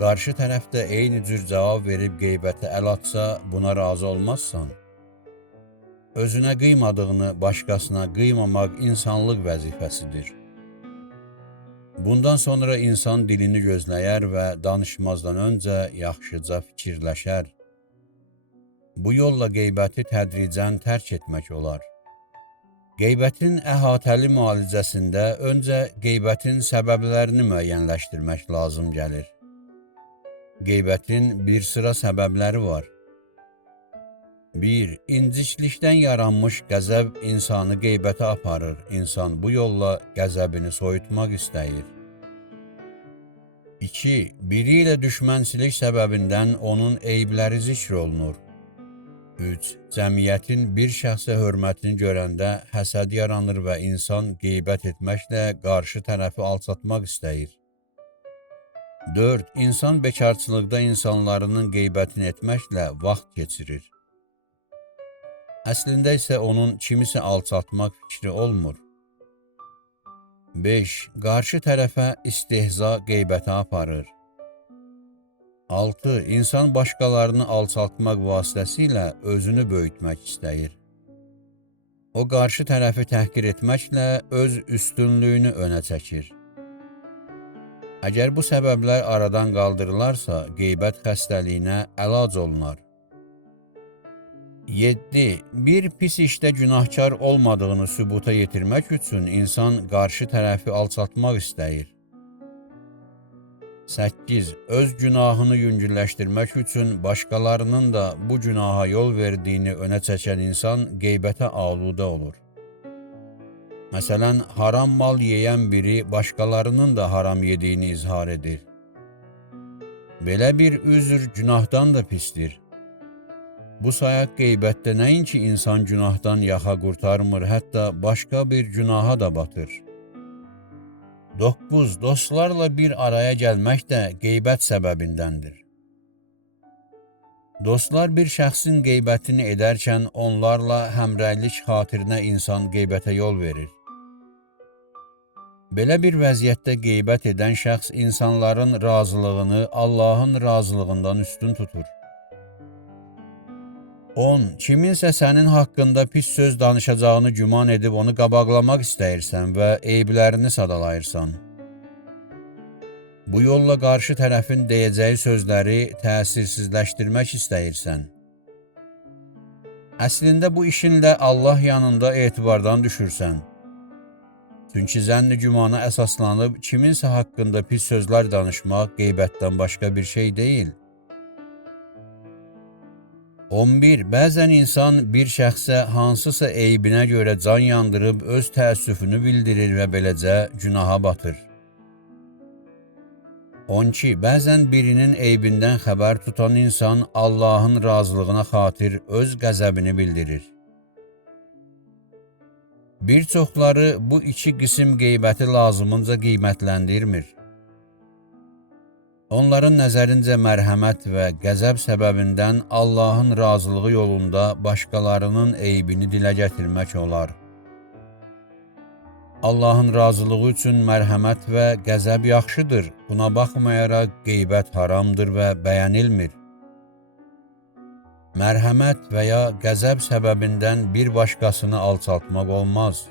Qarşı tərəf də eyni cür cavab verib qeybətə əl atsa, buna razı olmazsan. Özünə qıymadığını başqasına qıymamaq insanlıq vəzifəsidir. Bundan sonra insan dilini gözləyər və danışmazdan öncə yaxşıca fikirləşər. Bu yolla qeybəti tədricən tərk etmək olar. Qeybətin əhatəli müalicəsində öncə qeybətin səbəblərini müəyyənləşdirmək lazım gəlir. Qeybətin bir sıra səbəbləri var. 1. İnciklikdən yaranmış qəzəb insanı qeybətə aparır. İnsan bu yolla qəzəbini soyutmaq istəyir. 2. Biri ilə düşmənçilik səbəbindən onun eybləri zikr olunur. 3. Cəmiyyətin bir şəxsə hörmətini görəndə həsəd yaranır və insan qeybət etməklə qarşı tərəfi alçatmaq istəyir. 4. İnsan bekarçılıqda insanların qeybətini etməklə vaxt keçirir. Əslində isə onun kimisə alçatmaq fikri olmur. 5. Qarşı tərəfə istehza qeybətə aparır. 6. İnsan başqalarını alçaltmaq vasitəsilə özünü böyütmək istəyir. O, qarşı tərəfi təhqir etməklə öz üstünlüyünü önə çəkir. Əgər bu səbəblər aradan qaldırılarsa, qeybət xəstəliyinə əlac olunar. 7. Bir pis işdə günahkar olmadığını sübuta yetirmək üçün insan qarşı tərəfi alçatmaq istəyir. 8. Öz günahını yüngülləşdirmək üçün başqalarının da bu günaha yol verdiyini önə çəkən insan qeybətə aludə olur. Məsələn, haram mal yeyən biri başqalarının da haram yediyini izhar edir. Belə bir üzr günahdan da pisdir. Bu sayaq qeybətdə nəinki insan günahdan yaxa qurtarmır, hətta başqa bir günaha da batır. 9. Dostlarla bir araya gəlmək də qeybət səbəbindəndir. Dostlar bir şəxsin qeybətini edərkən onlarla həmrəylik xatirinə insan qeybətə yol verir. Belə bir vəziyyətdə qeybət edən şəxs insanların razılığını Allahın razılığından üstün tutur. 10. Kiminsə sənin haqqında pis söz danışacağını güman edib onu qabaqlamaq istəyirsən və eyblərini sadalayırsan. Bu yolla qarşı tərəfin deyəcəyi sözləri təsirsizləşdirmək istəyirsən. Əslində bu işinlə Allah yanında etibardan düşürsən. Çünki zənn-i gümana əsaslanıb kiminsə haqqında pis sözlər danışmaq qeybətdən başqa bir şey deyil. 11. Bəzən insan bir şəxsə hansısa eybinə görə can yandırıb öz təəssüfünü bildirir və beləcə günaha batır. 12. Bəzən birinin eybindən xəbər tutan insan Allahın razılığına xatir öz qəzəbini bildirir. Bir çoxları bu iki qism qeybəti lazımınca qiymətləndirmir. Onların nəzərincə mərhəmət və qəzəb səbəbindən Allahın razılığı yolunda başqalarının eybini dilə gətirmək olar. Allahın razılığı üçün mərhəmət və qəzəb yaxşıdır. Buna baxmayaraq qeybət haramdır və bəyənilmir. Mərhəmət və ya qəzəb səbəbindən bir başqasını alçaltmaq olmaz.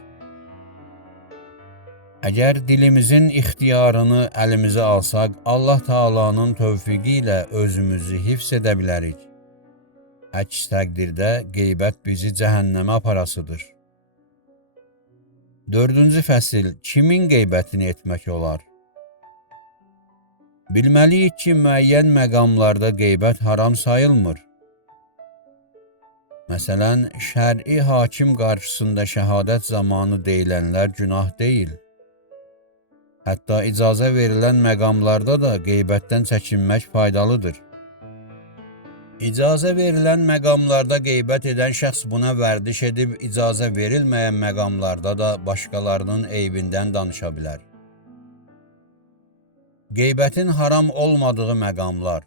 Əgər dilimizin ixtiyarını əlimizə alsaq, Allah Taala'nın tövfiqi ilə özümüzü hifz edə bilərik. Əks təqdirdə qeybət bizi cəhənnəmə aparasıdır. 4-cü fəsil. Kimin qeybətini etmək olar? Bilməliyik ki, müəyyən məqamlarda qeybət haram sayılmır. Məsələn, şər'i hakim qarşısında şəhadət zamanı deyilənlər günah deyil. Hətta icazə verilən məqamlarda da qeybətdən çəkinmək faydalıdır. İcazə verilən məqamlarda qeybət edən şəxs buna vərdiş edib, icazə verilməyən məqamlarda da başqalarının eybindən danışa bilər. Qeybətin haram olmadığı məqamlar.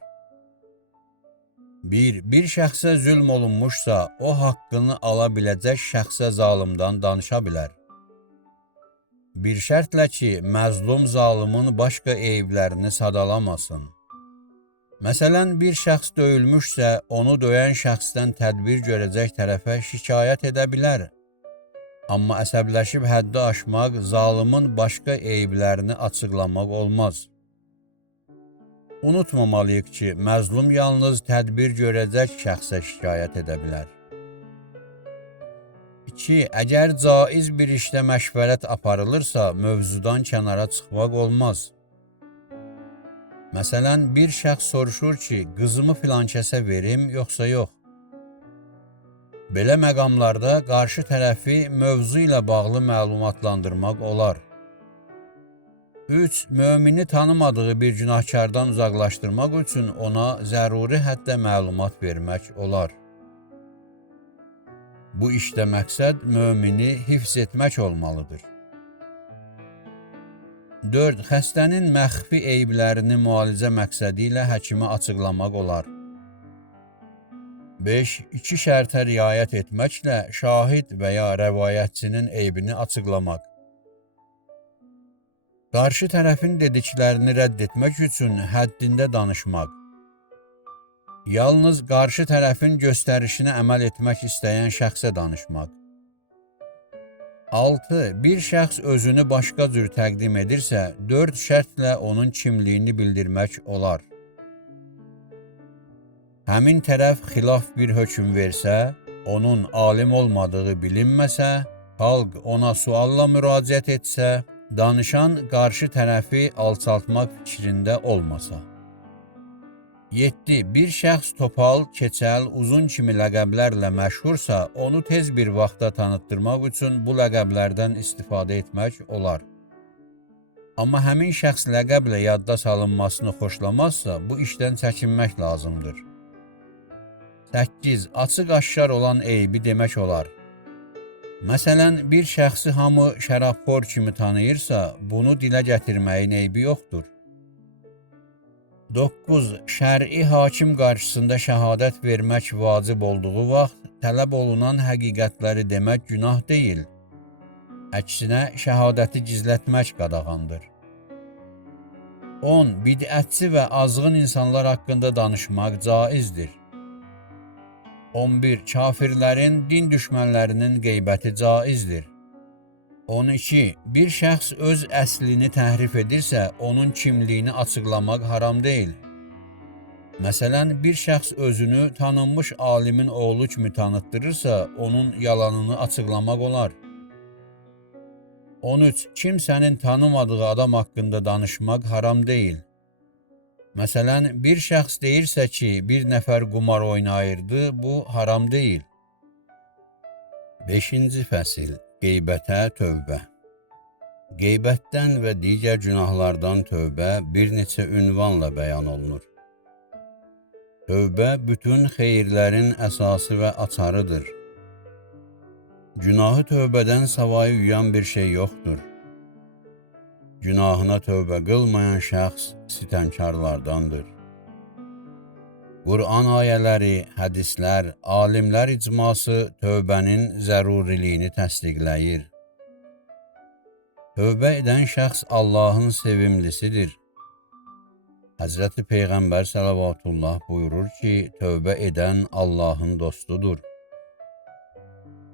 1. Bir şəxsə zülm olunmuşsa, o haqqını ala biləcək şəxsə zalımdan danışa bilər. Bir şərtlə ki, məzlum zalımın başqa eyblərini sadalamasın. Məsələn, bir şəxs döyülmüşsə, onu döyən şəxsdən tədbir görəcək tərəfə şikayət edə bilər. Amma əsəbləşib həddi aşmaq, zalımın başqa eyblərini açıqlamaq olmaz. Unutmamalıyıq ki, məzlum yalnız tədbir görəcək şəxsə şikayət edə bilər. 2. Əgər caiz bir işdə məşvərət aparılırsa, mövzudan kənara çıxmaq olmaz. Məsələn, bir şəxs soruşur ki, qızımı filankəsə verim, yoxsa yox? Belə məqamlarda qarşı tərəfi mövzu ilə bağlı məlumatlandırmaq olar. 3. Mömini tanımadığı bir günahkardan uzaqlaşdırmaq üçün ona zəruri həddə məlumat vermək olar. Bu işdə məqsəd mömini hifz etmək olmalıdır. 4. Xəstənin məxfi eyblərini müalicə məqsədi ilə həkimə açıqlamaq olar. 5. İki şərtə riayət etməklə şahid və ya rəvayətçinin eybini açıqlamaq. Qarşı tərəfin dediklərini rədd etmək üçün həddində danışmaq. Yalnız qarşı tərəfin göstərişinə əməl etmək istəyən şəxsə danışmaq. 6. Bir şəxs özünü başqa cür təqdim edirsə, 4 şərtlə onun kimliyini bildirmək olar. Həmin tərəf xilaf bir hökm versə, onun alim olmadığı bilinməsə, xalq ona sualla müraciət etsə, danışan qarşı tərəfi alçaltmaq fikrində olmasa. 7. Bir şəxs topal, keçəl, uzun kimi ləqəblərlə məşhursa, onu tez bir vaxtda tanıtdırmaq üçün bu ləqəblərdən istifadə etmək olar. Amma həmin şəxs ləqəblə yadda salınmasını xoşlamazsa, bu işdən çəkinmək lazımdır. 8. Açıq-aşkar olan eybi demək olar. Məsələn, bir şəxsi hamı şərabxor kimi tanıyırsa, bunu dilə gətirməyin eybi yoxdur. 9. Şər'i hakim qarşısında şəhadət vermək vacib olduğu vaxt, tələb olunan həqiqətləri demək günah deyil. Əksinə, şəhadəti gizlətmək qadağandır. 10. Bidətçi və azğın insanlar haqqında danışmaq caizdir. 11. Kafirlərin, din düşmənlərinin qeybəti caizdir. 12. Bir şəxs öz əslini təhrif edirsə, onun kimliyini açıqlamaq haram deyil. Məsələn, bir şəxs özünü tanınmış alimin oğlu kimi tanıtdırırsa, onun yalanını açıqlamaq olar. 13. Kimsənin tanımadığı adam haqqında danışmaq haram deyil. Məsələn, bir şəxs deyirsə ki, bir nəfər qumar oynayırdı, bu haram deyil. 5-ci fəsil. Qeybətə tövbə. Qeybətdən və digər günahlardan tövbə bir neçə ünvanla bəyan olunur. Tövbə bütün xeyirlərin əsası və açarıdır. Günahı tövbədən savayı yüyan bir şey yoxdur. Günahına tövbə qılmayan şəxs sitəmkarlardandır. Qur'an ayələri, hədislər, alimlər icması tövbənin zəruriliyini təsdiqləyir. Tövbə edən şəxs Allahın sevimlisidir. Həzrəti Peyğəmbər sələvatullah buyurur ki, tövbə edən Allahın dostudur.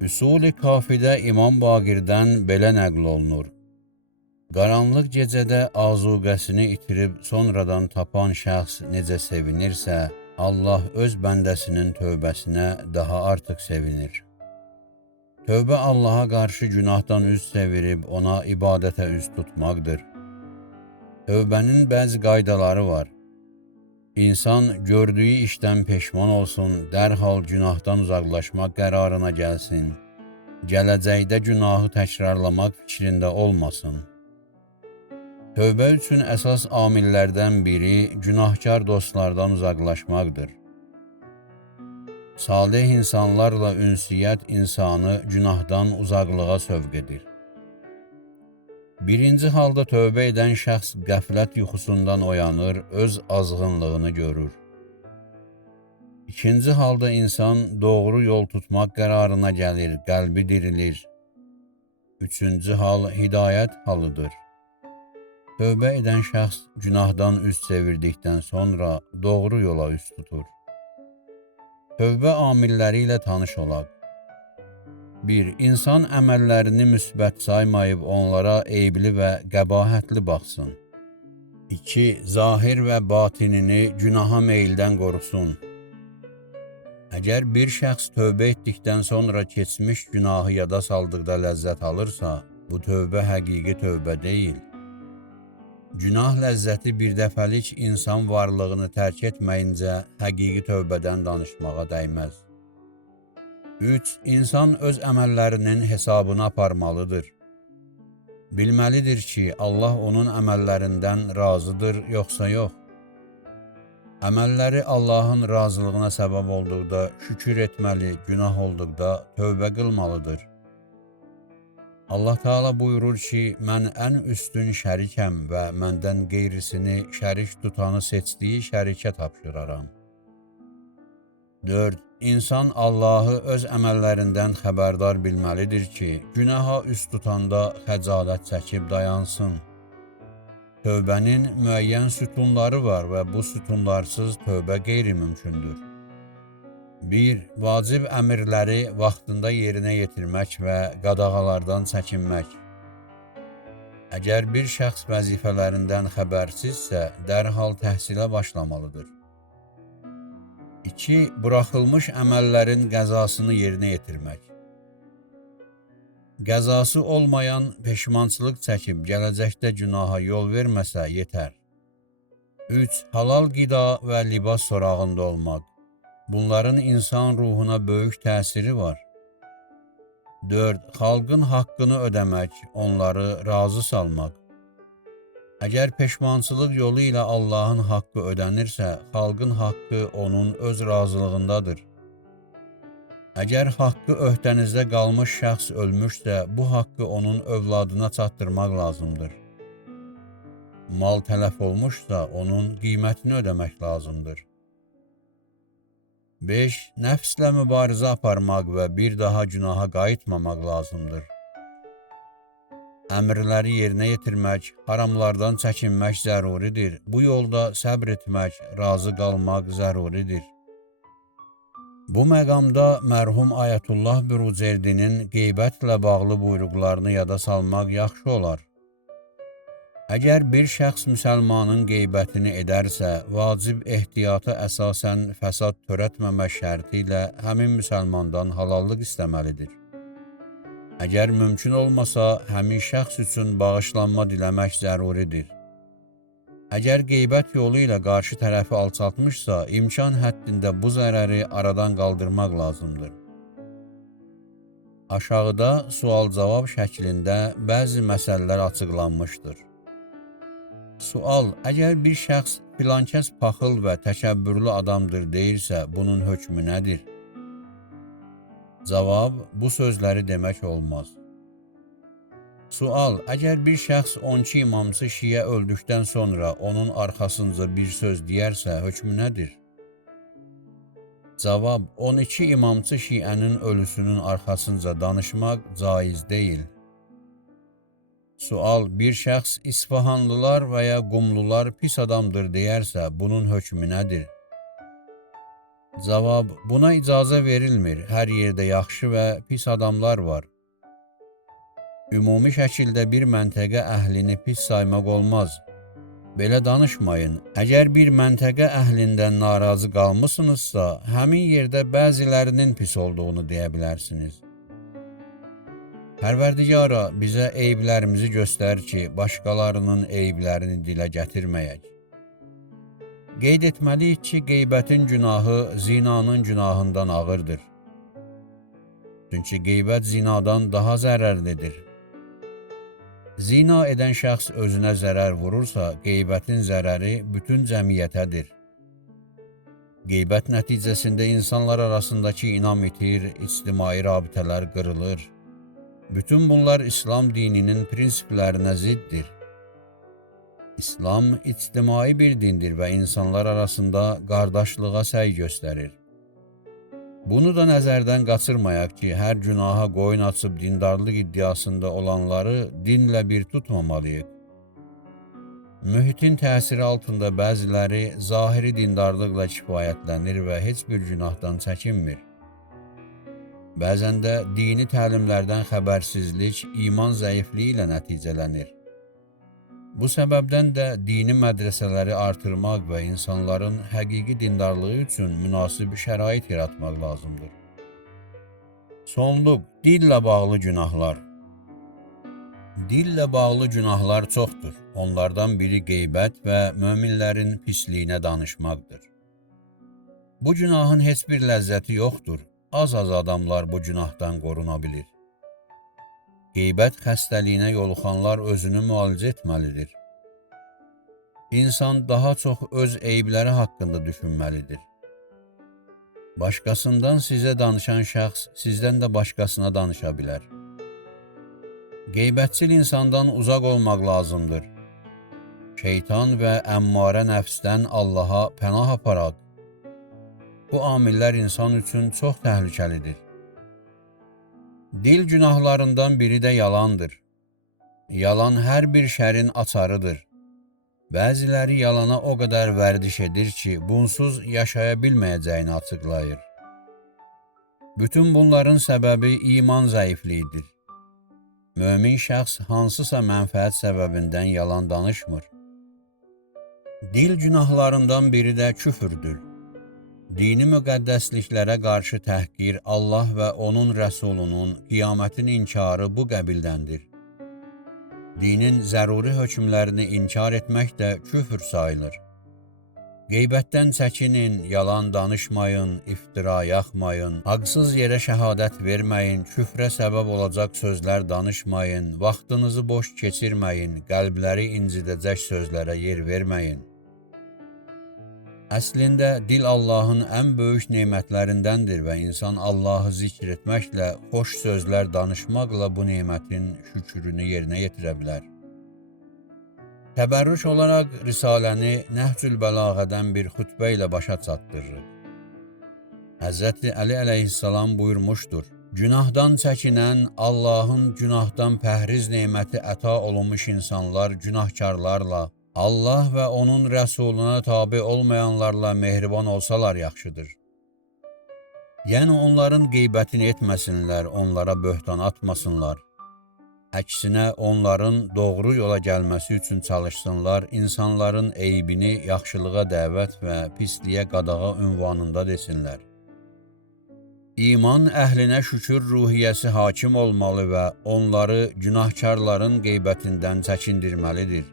Üsul-i Kafidə İmam Baqirdən belə nəql olunur. Qaranlıq gecədə azuqəsini itirib sonradan tapan şəxs necə sevinirsə, Allah öz bəndəsinin tövbəsinə daha artıq sevinir. Tövbə Allaha qarşı günahdan üz çevirib ona ibadətə üz tutmaqdır. Tövbənin bəzi qaydaları var. İnsan gördüyü işdən peşman olsun, dərhal günahdan uzaqlaşmaq qərarına gəlsin, gələcəkdə günahı təkrarlamaq fikrində olmasın. Tövbə üçün əsas amillərdən biri günahkar dostlardan uzaqlaşmaqdır. Salih insanlarla ünsiyyət insanı günahdan uzaqlığa sövq edir. Birinci halda tövbə edən şəxs qəflət yuxusundan oyanır, öz azğınlığını görür. İkinci halda insan doğru yol tutmaq qərarına gəlir, qəlbi dirilir. Üçüncü hal hidayət halıdır. Tövbə edən şəxs günahdan üz çevirdikdən sonra doğru yola üz tutur. Tövbə amilləri ilə tanış olaq. 1. İnsan əməllərini müsbət saymayıb onlara eyibli və qəbahətli baxsın. 2. Zahir və batinini günaha meyldən qorusun. Əgər bir şəxs tövbə etdikdən sonra keçmiş günahı yada saldıqda ləzzət alırsa, bu tövbə həqiqi tövbə deyil. Günah ləzzəti birdəfəlik insan varlığını tərk etməyincə həqiqi tövbədən danışmağa dəyməz. 3. İnsan öz əməllərinin hesabını aparmalıdır. Bilməlidir ki, Allah onun əməllərindən razıdır, yoxsa yox. Əməlləri Allahın razılığına səbəb olduqda şükür etməli, günah olduqda tövbə qılmalıdır. Allah Teala buyurur ki, mən ən üstün şərikəm və məndən qeyrisini şərik tutanı seçdiyi şərikə tapşıraram. 4. İnsan Allahı öz əməllərindən xəbərdar bilməlidir ki, günaha üz tutanda xəcalət çəkib dayansın. Tövbənin müəyyən sütunları var və bu sütunlarsız tövbə qeyri-mümkündür. 1. Vacib əmrləri vaxtında yerinə yetirmək və qadağalardan çəkinmək. Əgər bir şəxs vəzifələrindən xəbərsizsə, dərhal təhsilə başlamalıdır. 2. Buraxılmış əməllərin qəzasını yerinə yetirmək. Qəzası olmayan peşmançılıq çəkib gələcəkdə günaha yol verməsə yetər. 3. Halal qida və libas sorağında olmaq. Bunların insan ruhuna böyük təsiri var. 4. Xalqın haqqını ödəmək, onları razı salmaq. Əgər peşmançılıq yolu ilə Allahın haqqı ödənirsə, xalqın haqqı onun öz razılığındadır. Əgər haqqı öhdənizdə qalmış şəxs ölmüşsə, bu haqqı onun övladına çatdırmaq lazımdır. Mal tələf olmuşsa, onun qiymətini ödəmək lazımdır. 5. Nəfslə mübarizə aparmaq və bir daha günaha qayıtmamaq lazımdır. Əmrləri yerinə yetirmək, haramlardan çəkinmək zəruridir. Bu yolda səbr etmək, razı qalmaq zəruridir. Bu məqamda mərhum Ayətullah Bürucerdinin qeybətlə bağlı buyruqlarını yada salmaq yaxşı olar. Əgər bir şəxs müsəlmanın qeybətini edərsə, vacib ehtiyata əsasən fəsad törətməmək şərti ilə həmin müsəlmandan halallıq istəməlidir. Əgər mümkün olmasa, həmin şəxs üçün bağışlanma diləmək zəruridir. Əgər qeybət yolu ilə qarşı tərəfi alçaltmışsa, imkan həddində bu zərəri aradan qaldırmaq lazımdır. Aşağıda sual-cavab şəklində bəzi məsələlər açıqlanmışdır. Sual: əgər bir şəxs filankəs paxıl və təkəbbürlü adamdır deyirsə, bunun hökmü nədir? Cavab, bu sözləri demək olmaz. Sual, əgər bir şəxs 12 imamçı şiə öldükdən sonra onun arxasınca bir söz deyərsə, hökmü nədir? Cavab, 12 imamçı şiənin ölüsünün arxasınca danışmaq caiz deyil. Sual, bir şəxs İsfahanlılar və ya Qumlular pis adamdır deyərsə, bunun hökmü nədir? Cavab, buna icazə verilmir, hər yerdə yaxşı və pis adamlar var. Ümumi şəkildə bir məntəqə əhlini pis saymaq olmaz. Belə danışmayın. Əgər bir məntəqə əhlindən narazı qalmısınızsa, həmin yerdə bəzilərinin pis olduğunu deyə bilərsiniz. Pərverdigara, bizə eyiblərimizi göstər ki, başqalarının eyiblərini dilə gətirməyək. Qeyd etməliyik ki, qeybətin günahı zinanın günahından ağırdır. Çünki qeybət zinadan daha zərərlidir. Zina edən şəxs özünə zərər vurursa, qeybətin zərəri bütün cəmiyyətədir. Qeybət nəticəsində insanlar arasındakı inam itir, ictimai rabitələr qırılır. Bütün bunlar İslam dininin prinsiplərinə ziddir. İslam ictimai bir dindir və insanlar arasında qardaşlığa səy göstərir. Bunu da nəzərdən qaçırmayaq ki, hər günaha qoyun açıb dindarlıq iddiasında olanları dinlə bir tutmamalıyıq. Mühitin təsiri altında bəziləri zahiri dindarlıqla kifayətlənir və heç bir günahdan çəkinmir. Bəzən də dini təlimlərdən xəbərsizlik, iman zəifliyi ilə nəticələnir. Bu səbəbdən də dini mədrəsələri artırmaq və insanların həqiqi dindarlığı üçün münasib şərait yaratmaq lazımdır. Sonluq, dillə bağlı günahlar. Dillə bağlı günahlar çoxdur. Onlardan biri qeybət və möminlərin pisliyinə danışmaqdır. Bu günahın heç bir ləzzəti yoxdur. Az-az adamlar bu günahdan qoruna bilir. Qeybət xəstəliyinə yoluxanlar özünü müalicə etməlidir. İnsan daha çox öz eyibləri haqqında düşünməlidir. Başqasından sizə danışan şəxs sizdən də başqasına danışa bilər. Qeybətçil insandan uzaq olmaq lazımdır. Şeytan və əmmarə nəfsdən Allaha pənah aparaq. Bu amillər insan üçün çox təhlükəlidir. Dil günahlarından biri də yalandır. Yalan hər bir şərin açarıdır. Bəziləri yalana o qədər vərdiş edir ki, bunsuz yaşaya bilməyəcəyini açıqlayır. Bütün bunların səbəbi iman zəifliyidir. Mömin şəxs hansısa mənfəət səbəbindən yalan danışmır. Dil günahlarından biri də küfürdür. Dini müqəddəsliklərə qarşı təhqir, Allah və onun rəsulunun qiyamətin inkarı bu qəbildəndir. Dinin zəruri hökmlərini inkar etmək də küfür sayılır. Qeybətdən çəkinin, yalan danışmayın, iftira yaxmayın, haqsız yerə şəhadət verməyin, küfrə səbəb olacaq sözlər danışmayın, vaxtınızı boş keçirməyin, qəlbləri incidəcək sözlərə yer verməyin. Əslində, dil Allahın ən böyük nemətlərindəndir və insan Allahı zikr etməklə, xoş sözlər danışmaqla bu nemətin şükrünü yerinə yetirə bilər. Təbərrüş olaraq Risaləni Nəhcül Bəlağədən bir xütbə ilə başa çatdırırıq. Həzrəti Əli əleyhissalam buyurmuşdur, günahdan çəkinən, Allahın günahdan pəhriz neməti əta olunmuş insanlar günahkarlarla, Allah və onun rəsuluna tabi olmayanlarla mehriban olsalar yaxşıdır. Yəni onların qeybətini etməsinlər, onlara böhtan atmasınlar. Əksinə onların doğru yola gəlməsi üçün çalışsınlar, insanların eybini yaxşılığa dəvət və pisliyə qadağa ünvanında desinlər. İman əhlinə şükür ruhiyyəsi hakim olmalı və onları günahkarların qeybətindən çəkindirməlidir.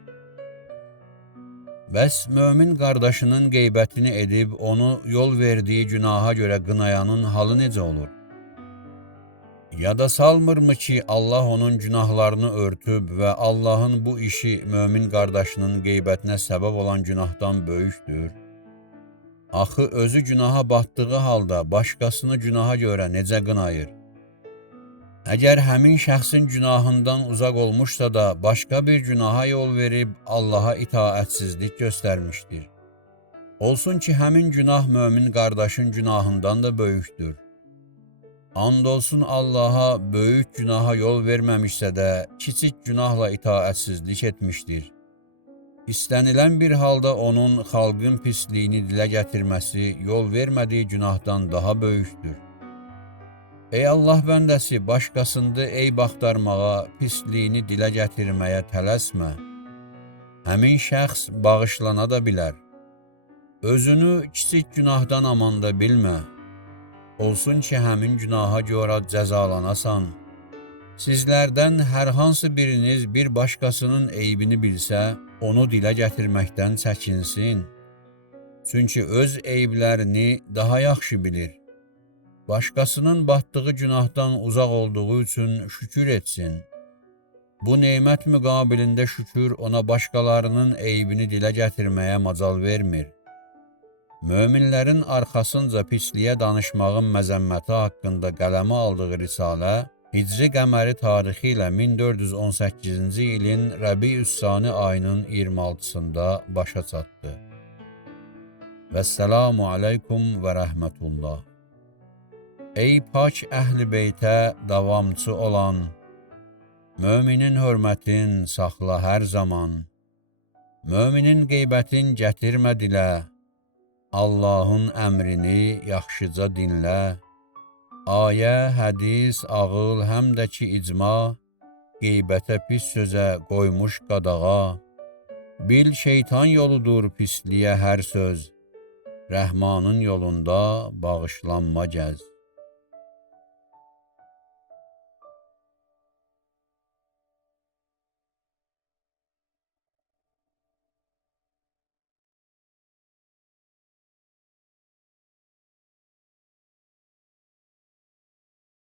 Bəs mömin qardaşının qeybətini edib, onu yol verdiyi günaha görə qınayanın halı necə olur? Yada salmırmı ki, Allah onun günahlarını örtüb və Allahın bu işi mömin qardaşının qeybətinə səbəb olan günahdan böyükdür? Axı özü günaha batdığı halda başqasını günaha görə necə qınayır? Əgər həmin şəxsin günahından uzaq olmuşsa da, başqa bir günaha yol verib Allaha itaətsizlik göstərmişdir. Olsun ki, həmin günah mömin qardaşın günahından da böyükdür. And olsun Allaha böyük günaha yol verməmişsə də, kiçik günahla itaətsizlik etmişdir. İstənilən bir halda onun xalqın pisliyini dilə gətirməsi yol vermədiyi günahdan daha böyükdür. Ey Allah bəndəsi, başqasında eyb axtarmağa, pisliyini dilə gətirməyə tələsmə. Həmin şəxs bağışlana da bilər. Özünü kiçik günahdan amanda bilmə. Olsun ki, həmin günaha görə cəzalanasan. Sizlərdən hər hansı biriniz bir başqasının eybini bilsə, onu dilə gətirməkdən çəkinsin. Çünki öz eyblərini daha yaxşı bilir. Başqasının batdığı günahdan uzaq olduğu üçün şükür etsin. Bu nemət müqabilində şükür ona başqalarının eybini dilə gətirməyə macal vermir. Möminlərin arxasınca pisliyə danışmağın məzəmməti haqqında qələmə aldığı risalə, Hicri qəməri tarixi ilə 1418-ci ilin Rəbiüs-Sani ayının 26-sında başa çatdı. Vəssalamu aleykum və rəhmətullah. Ey pak əhl-i beytə davamçı olan, möminin hörmətin saxla hər zaman, möminin qeybətin gətirmə dilə, Allahın əmrini yaxşıca dinlə, ayə, hədis, ağıl, həm də ki icma, qeybətə pis sözə qoymuş qadağa, bil şeytan yoludur pisliyə hər söz, Rəhmanın yolunda bağışlanma gəz.